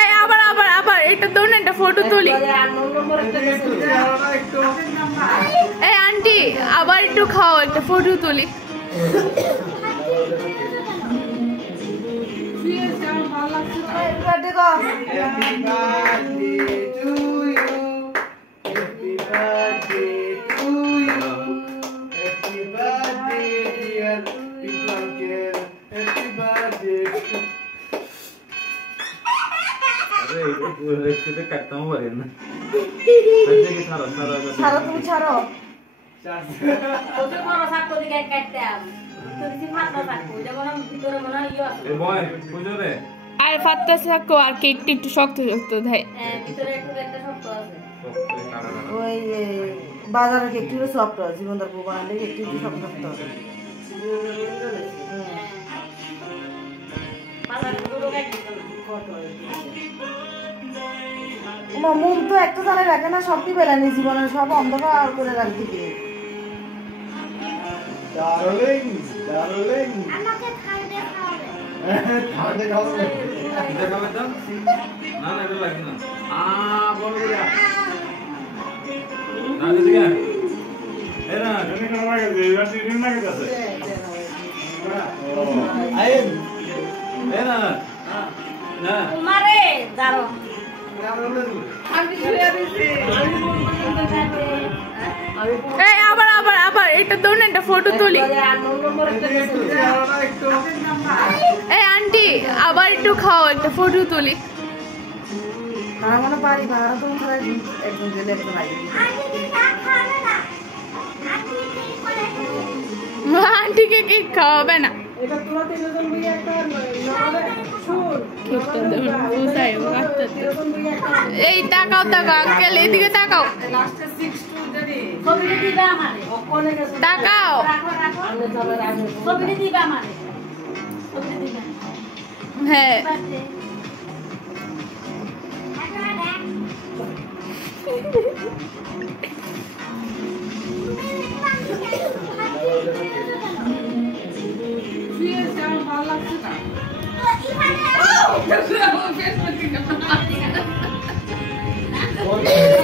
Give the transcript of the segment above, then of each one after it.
এই আবার আবার আবার এটা তো না, একটা ফটো তুলি। এই আন্টি আবার একটু খাও, একটা ফটো তুলি। কাটতাম পারেন না। ছাড়ো তুমি ছাড়ো। আর ফাত্তা থাকো আর কেকটা একটু শক্ত শক্ত দেয়। ওই বাজারের কেকটি সফট হয়, জীবনদার বউ বানালে কেকটি একটু শক্ত শক্ত হবে। মুখ তো একটা জানে রাখে না, সবটি বেলানি জীবনের সব অন্ধকার করে রাখতে গিয়ে। ডার্লিং ডার্লিং আমাকে খাইতে খাবে। খাইতে খাবে। এটা খাবে তো? না না এটা লাগে না। বল বলিয়া। না দিকে। এরা তুমি কোন লাগে যে রাতে দিন লাগে আছে। আই এরা না মারে দাঁড়ো। আমি শুয়ে আছি। এই আবার আবার আবার এটা তো না, একটা ফটো তুলি। এই আন্টি আবার একটু খাও, একটা ফটো তুলি। তারা মনে পারি ভাড়া তো একজন গেলে একজন আগে। আন্টিকে কেক খাওয়াবে না। এটা তোরা তিনজন মিলে একটা শুন কেকটা দেব বুঝাই ও রাখতে। তিনজন মিলে একটা এই তাকাও তাকাও আঙ্কেল, এদিকে তাকাও। লাস্টে 6 টু যদি ছবিটা দিবা আমারে। ওখানে গেছে তাকাও। রাখো রাখো। আমি যাবে রাখো। ছবিটা দিবা আমারে। ছবিটা দিবা। হ্যাঁ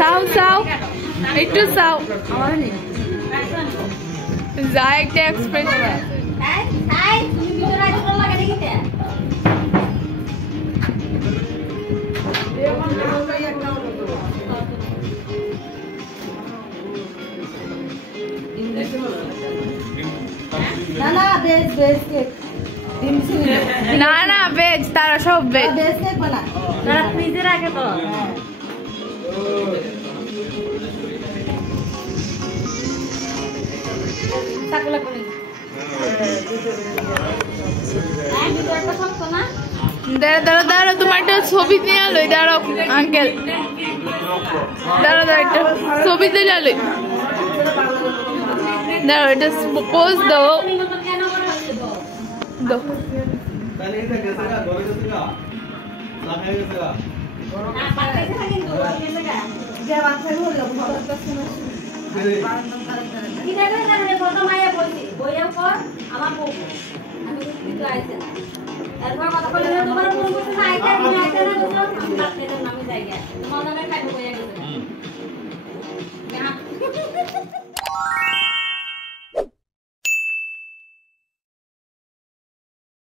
সাউ সাউ একটু সাউ যা একটা এক্সপ্রেশন তাই তাই তুমি ভিতরে আইছো তোর লাগে দেখিতে। না না বেশ বেশ কেক ডিম সিনে না না ভেজ, তারা সব ভেজ। বেশ কেক বানা। তারা ফ্রিজে রাখে তো। তাকলা করি। হ্যাঁ ভিতরটা শক্ত না? দাঁড়া দাঁড়া দাঁড়া, তোমার একটা ছবি নিয়ে আলোই। দাঁড়াও আঙ্কেল, দাঁড়া দাঁড়া একটা ছবি তুলে আলোই। দাঁড়াও এটা পোজ দাও তুমি তো কেন করে হচ্ছে তো? দাও। না পাঠাইছে না কিন্তু গেছে গা। যে বাচ্চা হলো খবরটা শুনে কি দেখলে না প্রথম আইয়া বলছি বইয়ের পর আমার বউ আমি কিন্তু আইছে না। এরপর কথা বলে তোমার ফোন করতে না আইতা না আইতা না তো আমি রাখতে না আমি যাই গা। তোমার নামে কাজ হয়ে গেছে।